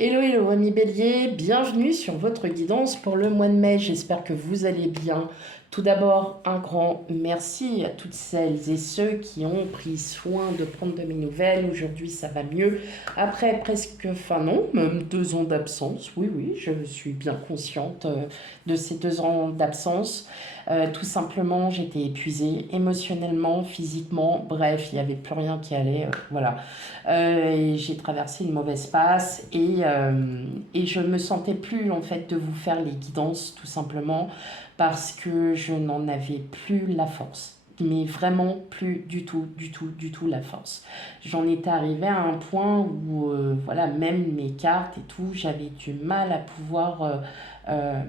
Hello, hello, amis bélier, bienvenue sur votre guidance pour le mois de mai. J'espère que vous allez bien. Tout d'abord, un grand merci à toutes celles et ceux qui ont pris soin de prendre de mes nouvelles. Aujourd'hui, ça va mieux. Après presque, enfin non, même 2 ans d'absence. Oui, oui, je suis bien consciente de ces 2 ans d'absence. Tout simplement, j'étais épuisée émotionnellement, physiquement. Bref, il n'y avait plus rien qui allait. Voilà. Et j'ai traversé une mauvaise passe et je me sentais plus en fait de vous faire les guidances tout simplement parce que je n'en avais plus la force. Mais vraiment plus du tout, du tout, du tout la force. J'en étais arrivée à un point où, voilà, même mes cartes et tout, j'avais du mal euh,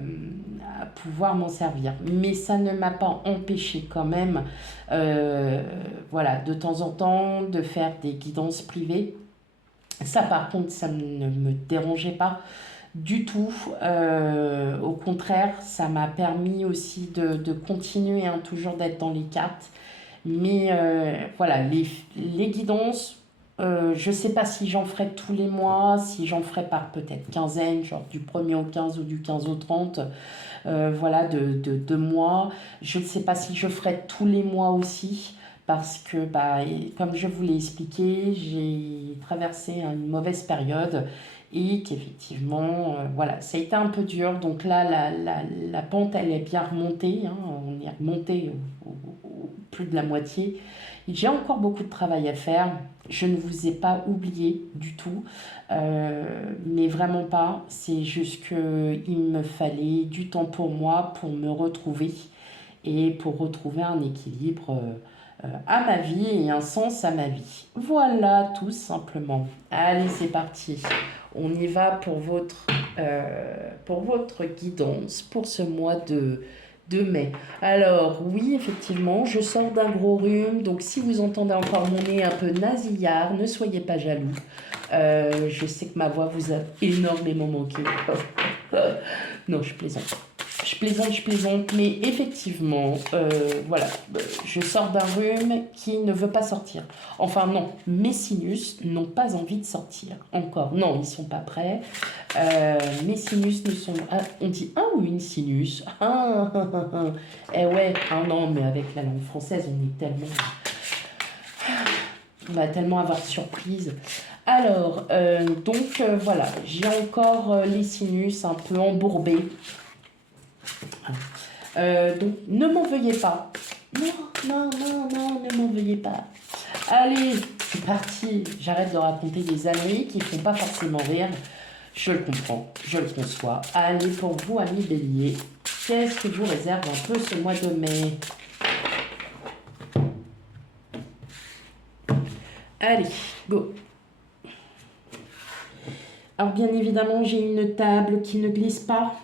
à pouvoir m'en servir. Mais ça ne m'a pas empêché quand même, euh, voilà, de temps en temps, de faire des guidances privées. Ça, par contre, ça ne me dérangeait pas du tout. Au contraire, ça m'a permis aussi de continuer, hein, toujours d'être dans les cartes. Mais voilà, les guidances, je ne sais pas si j'en ferai tous les mois, si j'en ferai par peut-être quinzaine, genre du 1er au 15 ou du 15 au 30, voilà, de mois. Je ne sais pas si je ferai tous les mois aussi, parce que, bah, comme je vous l'ai expliqué, j'ai traversé une mauvaise période et qu'effectivement, voilà, ça a été un peu dur. Donc là, la pente, elle est bien remontée, hein, on est remonté plus de la moitié. J'ai encore beaucoup de travail à faire. Je ne vous ai pas oublié du tout, mais vraiment pas. C'est juste qu'il me fallait du temps pour moi, pour me retrouver et pour retrouver un équilibre à ma vie et un sens à ma vie. Voilà, tout simplement. Allez, c'est parti. On y va pour votre guidance pour ce mois de mai. Alors, oui, effectivement, je sors d'un gros rhume, donc si vous entendez encore mon nez un peu nasillard, ne soyez pas jaloux. Je sais que ma voix vous a énormément manqué. Non, je plaisante. Je plaisante, mais effectivement, voilà, je sors d'un rhume qui ne veut pas sortir. Enfin non, mes sinus n'ont pas envie de sortir. Encore, non, ils ne sont pas prêts. Mes sinus ne sont... Ah, on dit un ou une sinus? Eh ouais, ah non, mais avec la langue française, on va tellement avoir de surprises. Alors, donc voilà, j'ai encore les sinus un peu embourbés. Donc, ne m'en veuillez pas. Non, non, non, non, ne m'en veuillez pas. Allez, c'est parti. J'arrête de raconter des âneries qui ne font pas forcément rire. Je le comprends, je le conçois. Allez, pour vous, amis bélier, qu'est-ce que vous réserve un peu ce mois de mai? Allez, go. Alors, bien évidemment, j'ai une table qui ne glisse pas.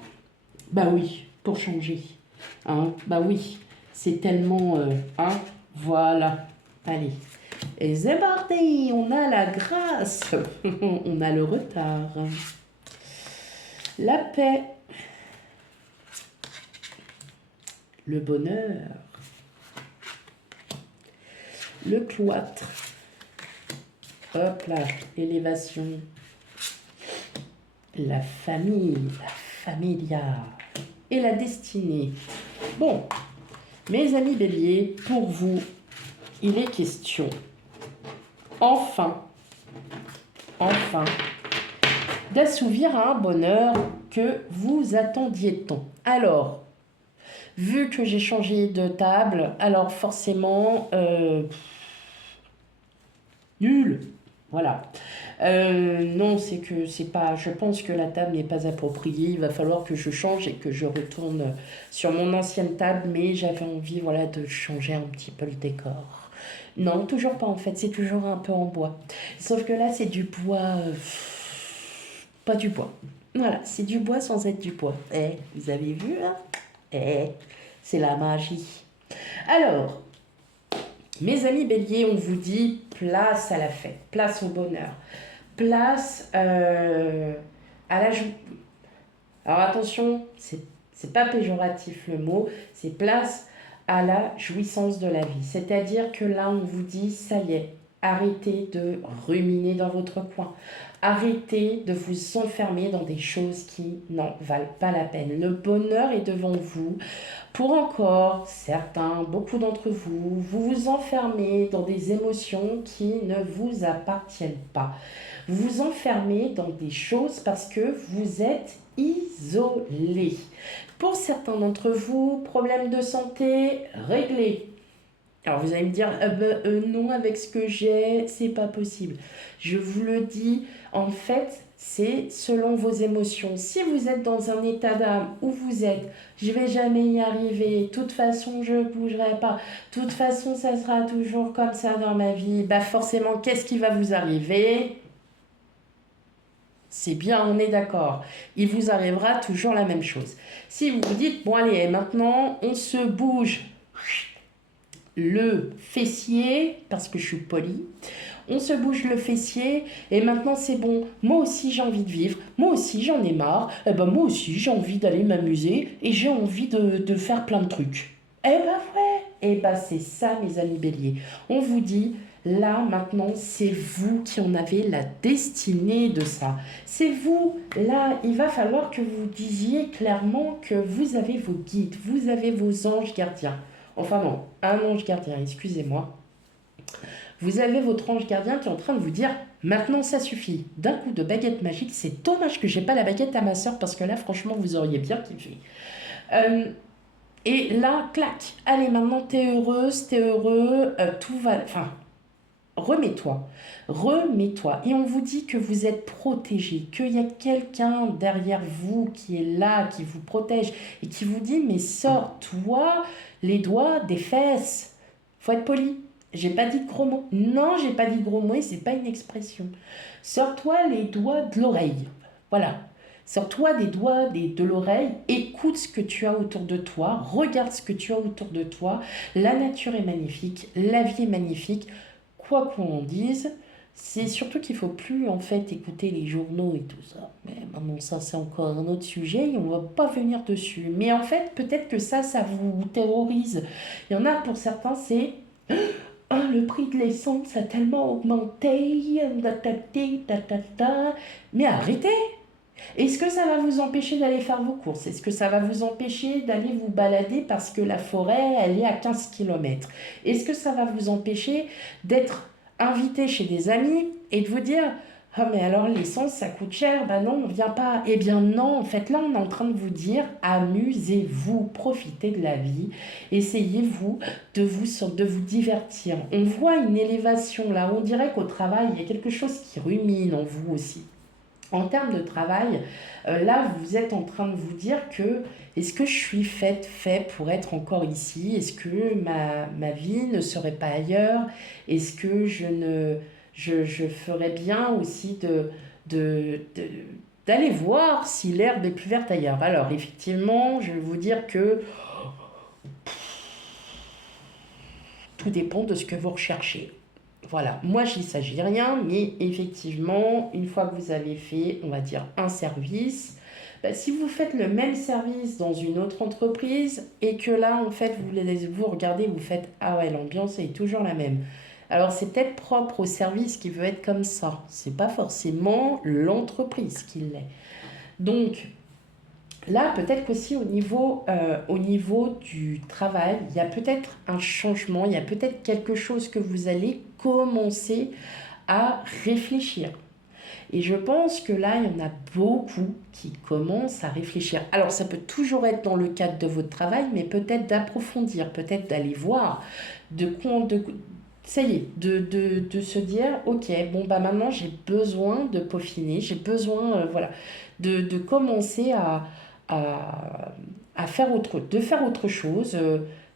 Bah oui, pour changer. Hein, bah oui, c'est tellement... hein, voilà. Allez. Et c'est parti, on a la grâce, on a le retard. La paix, le bonheur, le cloître, hop là, élévation, la famille, la familia et la destinée. Bon, mes amis béliers, pour vous, il est question, enfin, enfin, d'assouvir un bonheur que vous attendiez tant. Alors, vu que j'ai changé de table, alors forcément, nul. Voilà. Non, c'est que c'est pas. Je pense que la table n'est pas appropriée. Il va falloir que je change et que je retourne sur mon ancienne table, mais j'avais envie, voilà, de changer un petit peu le décor. Non, toujours pas en fait. C'est toujours un peu en bois. Sauf que là, c'est du bois. Pas du bois. Voilà, c'est du bois sans être du bois. Vous avez vu là? C'est la magie. Alors, mes amis béliers, on vous dit place à la fête, place au bonheur, place à la joie. Alors attention, c'est pas péjoratif le mot, c'est place à la jouissance de la vie. C'est-à-dire que là, on vous dit, ça y est, Arrêtez de ruminer dans votre coin. Arrêtez de vous enfermer dans des choses qui n'en valent pas la peine. Le bonheur est devant vous. Pour encore certains, beaucoup d'entre vous, vous vous enfermez dans des émotions qui ne vous appartiennent pas. Vous vous enfermez dans des choses parce que vous êtes isolé. Pour certains d'entre vous, problème de santé réglé. Alors vous allez me dire, non, avec ce que j'ai, c'est pas possible. Je vous le dis, en fait, c'est selon vos émotions. Si vous êtes dans un état d'âme où vous êtes, je vais jamais y arriver, de toute façon je bougerai pas, de toute façon ça sera toujours comme ça dans ma vie, bah forcément, qu'est-ce qui va vous arriver? C'est bien, on est d'accord. Il vous arrivera toujours la même chose. Si vous vous dites, bon allez, maintenant on se bouge le fessier, parce que je suis polie, on se bouge le fessier et maintenant c'est bon. Moi aussi j'ai envie de vivre, moi aussi j'en ai marre, et ben moi aussi j'ai envie d'aller m'amuser et j'ai envie de faire plein de trucs. Eh ben ouais, et ben c'est ça mes amis béliers. On vous dit, là maintenant c'est vous qui en avez la destinée de ça. C'est vous, là il va falloir que vous disiez clairement que vous avez vos guides, vous avez vos anges gardiens. Enfin non, un ange gardien, excusez-moi. Vous avez votre ange gardien qui est en train de vous dire maintenant ça suffit. D'un coup de baguette magique, c'est dommage que j'ai pas la baguette à ma soeur parce que là franchement vous auriez bien kiffé. Et là, clac, allez maintenant t'es heureuse, t'es heureux, tout va... Enfin, remets-toi, remets-toi. Et on vous dit que vous êtes protégé, qu'il y a quelqu'un derrière vous qui est là, qui vous protège et qui vous dit mais sors-toi les doigts des fesses. Faut être poli. J'ai pas dit de gros mots. Non, j'ai pas dit de gros mots et c'est pas une expression. Sors-toi les doigts de l'oreille. Voilà. Sors-toi des doigts de l'oreille, écoute ce que tu as autour de toi, regarde ce que tu as autour de toi. La nature est magnifique, la vie est magnifique. Quoi qu'on en dise, c'est surtout qu'il ne faut plus en fait écouter les journaux et tout ça. Mais maintenant ça c'est encore un autre sujet et on ne va pas venir dessus. Mais en fait peut-être que ça vous terrorise. Il y en a pour certains c'est ah, le prix de l'essence a tellement augmenté, mais arrêtez! Est-ce que ça va vous empêcher d'aller faire vos courses? Est-ce que ça va vous empêcher d'aller vous balader parce que la forêt, elle est à 15 km? Est-ce que ça va vous empêcher d'être invité chez des amis et de vous dire ah mais alors l'essence ça coûte cher, bah non on vient pas. Eh bien non, en fait là on est en train de vous dire amusez-vous, profitez de la vie, essayez-vous de vous divertir. On voit une élévation là, on dirait qu'au travail il y a quelque chose qui rumine en vous aussi. En termes de travail, là, vous êtes en train de vous dire que est-ce que je suis fait pour être encore ici? Est-ce que ma vie ne serait pas ailleurs? Est-ce que je ferais bien aussi de, de- d'aller voir si l'herbe est plus verte ailleurs? Alors, effectivement, je vais vous dire que tout dépend de ce que vous recherchez. Voilà, moi j'y s'agit rien, mais effectivement, une fois que vous avez fait, on va dire, un service, bah, si vous faites le même service dans une autre entreprise et que là, en fait, vous regardez, vous faites, ah ouais, l'ambiance est toujours la même. Alors c'est peut-être propre au service qui veut être comme ça, c'est pas forcément l'entreprise qui l'est. Donc, là, peut-être qu'aussi au niveau du travail, il y a peut-être un changement, il y a peut-être quelque chose que vous allez commencer à réfléchir. Et je pense que là, il y en a beaucoup qui commencent à réfléchir. Alors, ça peut toujours être dans le cadre de votre travail, mais peut-être d'approfondir, peut-être d'aller voir ça y est, de se dire, ok, bon, bah maintenant, j'ai besoin de peaufiner, j'ai besoin, voilà, de commencer à, de faire autre chose,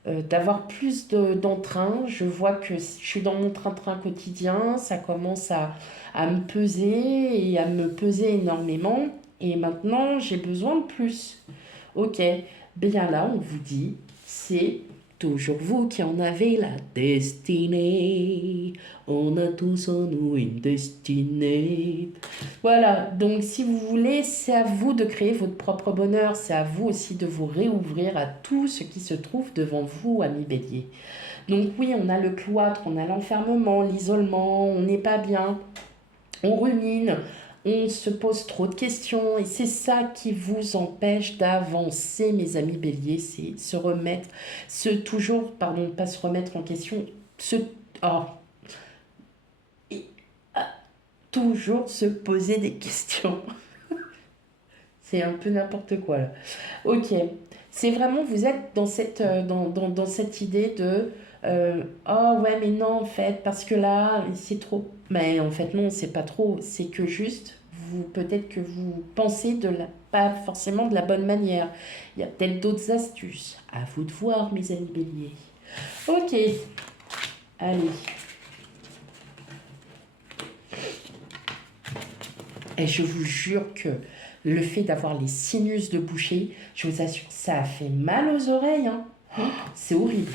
d'avoir plus d'entrain. Je vois que je suis dans mon train-train quotidien, ça commence à me peser et à me peser énormément. Et maintenant, j'ai besoin de plus. Ok, bien là, on vous dit, c'est toujours vous qui en avez la destinée. On a tous en nous une destinée. Voilà, donc si vous voulez, c'est à vous de créer votre propre bonheur. C'est à vous aussi de vous réouvrir à tout ce qui se trouve devant vous, ami Bélier. Donc oui, on a le cloître, on a l'enfermement, l'isolement, on n'est pas bien, on rumine, on se pose trop de questions et c'est ça qui vous empêche d'avancer, mes amis Bélier, c'est se remettre, pardon, pas se remettre en question, oh, et, toujours se poser des questions. C'est un peu n'importe quoi là. Ok, c'est vraiment, vous êtes dans dans cette idée de oh ouais, mais non, en fait, parce que là, c'est trop. Mais en fait, non, c'est pas trop. C'est que juste, peut-être que vous pensez pas forcément de la bonne manière. Il y a peut-être d'autres astuces. À vous de voir, mes amis béliers. Ok, allez. Et je vous jure que le fait d'avoir les sinus de boucher, je vous assure, ça a fait mal aux oreilles. Hein. Oh, c'est horrible.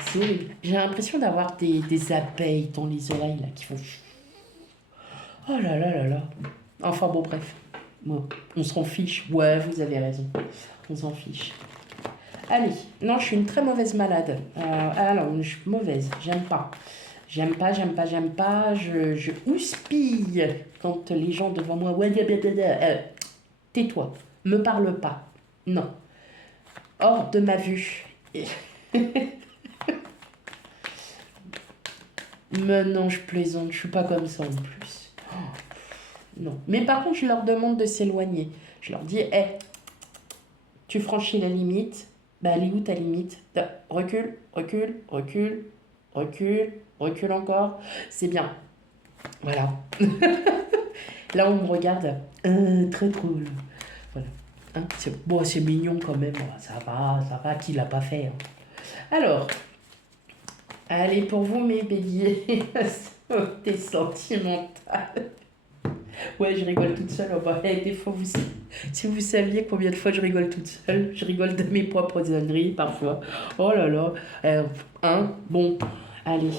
C'est horrible. J'ai l'impression d'avoir des abeilles dans les oreilles là qui font. Oh là là là là. Enfin bon, bref. Bon, on s'en fiche. Ouais, vous avez raison. On s'en fiche. Allez, non, je suis une très mauvaise malade. Alors, je suis mauvaise. J'aime pas. J'aime pas, j'aime pas, j'aime pas. Je houspille quand les gens devant moi. Ouais, tais-toi. Me parle pas. Non. Hors de ma vue. Mais non, je plaisante. Je suis pas comme ça en plus. Oh, non. Mais par contre, je leur demande de s'éloigner. Je leur dis, hé, tu franchis la limite. Bah, elle est où ta limite? Recule, recule, recule, recule, recule encore. C'est bien. Voilà. Là, on me regarde. Très drôle. Voilà. Hein, bon, c'est mignon quand même. Ça va, qui l'a pas fait. Hein. Alors, allez, pour vous, mes béliers, t'es sentimentale. Ouais, je rigole toute seule. Oh, bah, des fois, si vous saviez combien de fois je rigole toute seule, je rigole de mes propres âneries parfois. Oh là là. Bon, allez.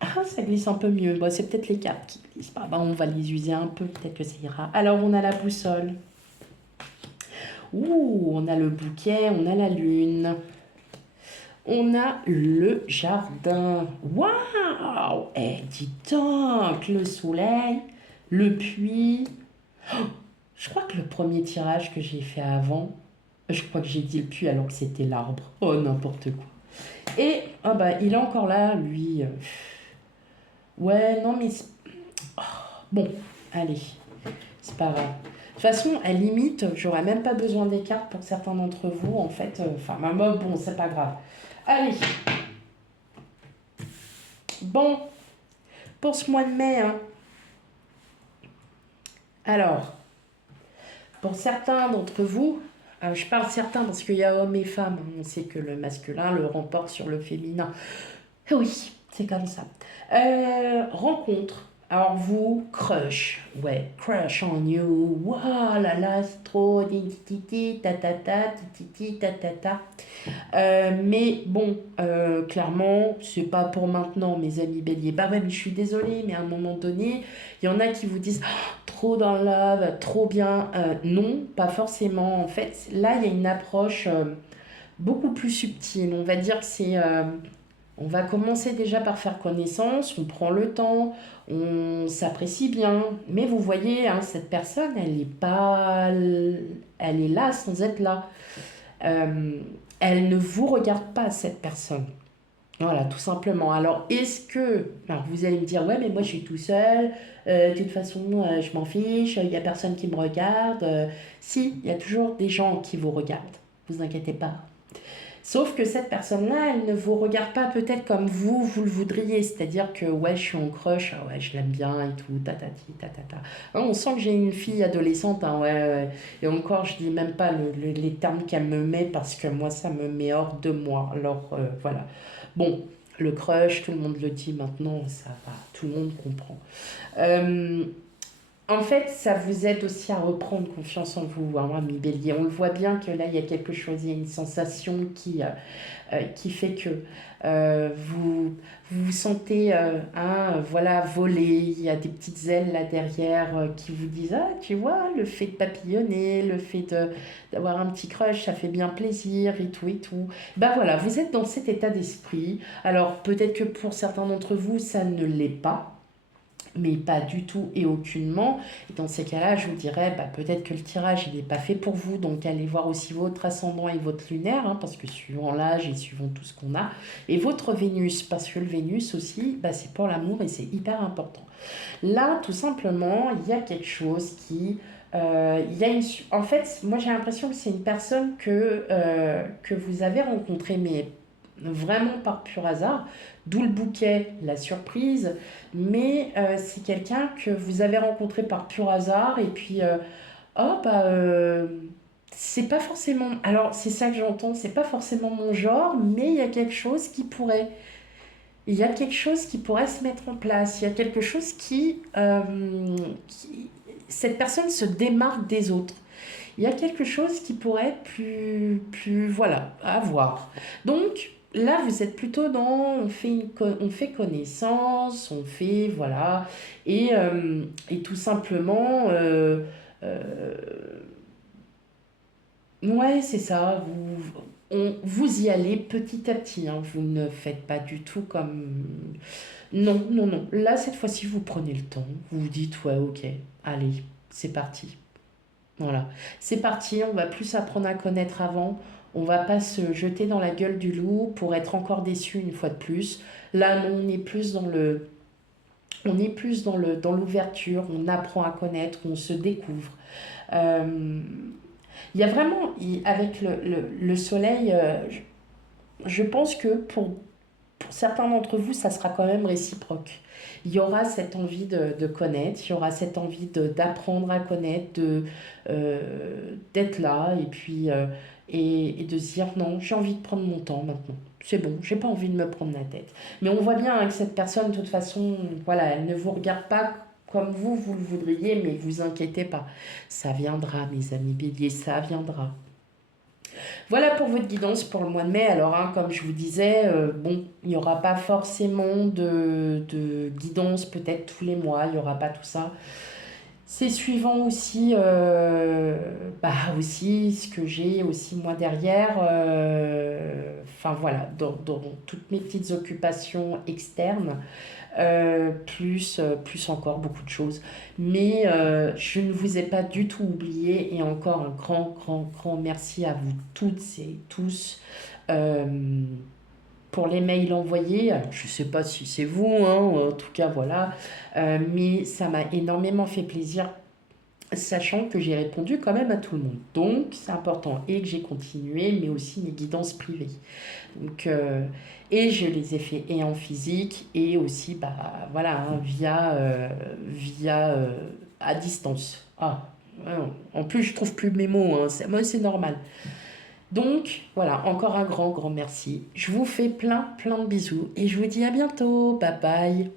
Ah, ça glisse un peu mieux. Bon, c'est peut-être les cartes qui glissent pas. Bah, on va les user un peu, peut-être que ça ira. Alors, on a la boussole. Ouh, on a le bouquet, on a la lune. On a le jardin. Waouh! Dis donc, le soleil, le puits. Oh, je crois que le premier tirage que j'ai fait avant, je crois que j'ai dit le puits alors que c'était l'arbre. Oh, n'importe quoi. Et, ah bah, il est encore là, lui. Ouais, non, mais... Oh, bon, allez, c'est pas grave. De toute façon, à limite, j'aurais même pas besoin des cartes pour certains d'entre vous, en fait. Enfin, bon, c'est pas grave. Allez. Bon, pour ce mois de mai, hein. Alors, pour certains d'entre vous, je parle certains parce qu'il y a hommes et femmes, hein. On sait que le masculin le remporte sur le féminin. Oui, c'est comme ça. Rencontre. Alors vous, crush. Ouais, crush on you. Waouh là là, c'est trop. Titi, tatata, titi, tatata. Mais bon, clairement, c'est pas pour maintenant, mes amis béliers. Bah ouais, mais je suis désolée, mais à un moment donné, il y en a qui vous disent oh, trop dans le love, trop bien. Non, pas forcément. En fait, là, il y a une approche beaucoup plus subtile. On va dire que c'est. On va commencer déjà par faire connaissance, on prend le temps, on s'apprécie bien. Mais vous voyez, hein, cette personne, elle est pas. Elle est là sans être là. Euh, Elle ne vous regarde pas, cette personne. Voilà, tout simplement. Alors, est-ce que... Alors, vous allez me dire, ouais, mais moi, je suis tout seul. De toute façon, je m'en fiche. Il n'y a personne qui me regarde. Si, il y a toujours des gens qui vous regardent. Vous inquiétez pas. Sauf que cette personne-là, elle ne vous regarde pas peut-être comme vous le voudriez. C'est-à-dire que, ouais, je suis en crush, ah ouais, je l'aime bien et tout, tatati, tatata. Hein, on sent que j'ai une fille adolescente, hein, ouais, ouais. Et encore, je dis même pas les termes qu'elle me met parce que moi, ça me met hors de moi. Alors, voilà. Bon, le crush, tout le monde le dit maintenant, ça va, tout le monde comprend. Euh, En fait, ça vous aide aussi à reprendre confiance en vous, hein, ami Bélier. On le voit bien que là, il y a quelque chose, il y a une sensation qui fait que vous vous sentez hein, voilà, voler. Il y a des petites ailes là derrière qui vous disent, ah, tu vois, le fait de papillonner, le fait d'avoir un petit crush, ça fait bien plaisir et tout et tout. Bah voilà, vous êtes dans cet état d'esprit. Alors peut-être que pour certains d'entre vous, ça ne l'est pas, mais pas du tout et aucunement. Et dans ces cas-là, je vous dirais, bah, peut-être que le tirage, il n'est pas fait pour vous, donc allez voir aussi votre ascendant et votre lunaire, hein, parce que suivant l'âge et suivant tout ce qu'on a, et votre Vénus, parce que le Vénus aussi, bah, c'est pour l'amour et c'est hyper important. Là, tout simplement, il y a quelque chose qui... il y a en fait, moi j'ai l'impression que c'est une personne que vous avez rencontrée, mais vraiment par pur hasard, d'où le bouquet, la surprise, mais c'est quelqu'un que vous avez rencontré par pur hasard, et puis, oh, bah, c'est pas forcément... Alors, c'est ça que j'entends, c'est pas forcément mon genre, mais il y a quelque chose qui pourrait... Il y a quelque chose qui pourrait se mettre en place. Il y a quelque chose qui... Cette personne se démarque des autres. Il y a quelque chose qui pourrait être plus voilà, à voir. Donc là, vous êtes plutôt dans, on fait connaissance, on fait, voilà, et tout simplement, euh, ouais, c'est ça, vous y allez petit à petit, hein, vous ne faites pas du tout comme... Non, non, non. Là, cette fois-ci, vous prenez le temps, vous vous dites, ouais, ok, allez, c'est parti. Voilà, c'est parti, on va plus apprendre à connaître avant. On va pas se jeter dans la gueule du loup pour être encore déçu une fois de plus. Là, non, on est plus dans l'ouverture, on apprend à connaître, on se découvre. Euh, il y a vraiment, avec le soleil, je pense que pour certains d'entre vous, ça sera quand même réciproque. Il y aura cette envie de connaître, il y aura cette envie d'apprendre à connaître, d'être là, et puis et de se dire non, j'ai envie de prendre mon temps maintenant. C'est bon, j'ai pas envie de me prendre la tête. Mais on voit bien hein, que cette personne, de toute façon, voilà, elle ne vous regarde pas comme vous le voudriez, mais vous inquiétez pas. Ça viendra, mes amis béliers, ça viendra. Voilà pour votre guidance pour le mois de mai. Alors, hein, comme je vous disais, bon, il n'y aura pas forcément de guidance peut-être tous les mois, il n'y aura pas tout ça. C'est suivant aussi, bah, aussi ce que j'ai aussi moi derrière. Enfin voilà, dans toutes mes petites occupations externes plus encore beaucoup de choses. Mais je ne vous ai pas du tout oublié et encore un grand, grand, grand merci à vous toutes et tous euh, pour les mails envoyés. Alors, je ne sais pas si c'est vous, hein, en tout cas, voilà. Mais ça m'a énormément fait plaisir sachant que j'ai répondu quand même à tout le monde. Donc, c'est important. Et que j'ai continué, mais aussi mes guidances privées. Donc, et je les ai fait et en physique et aussi, bah, voilà, hein, via à distance. Ah, ouais, non. En plus, je trouve plus mes mots, hein, moi, c'est normal. Donc, voilà, encore un grand, grand merci. Je vous fais plein, plein de bisous et je vous dis à bientôt. Bye bye.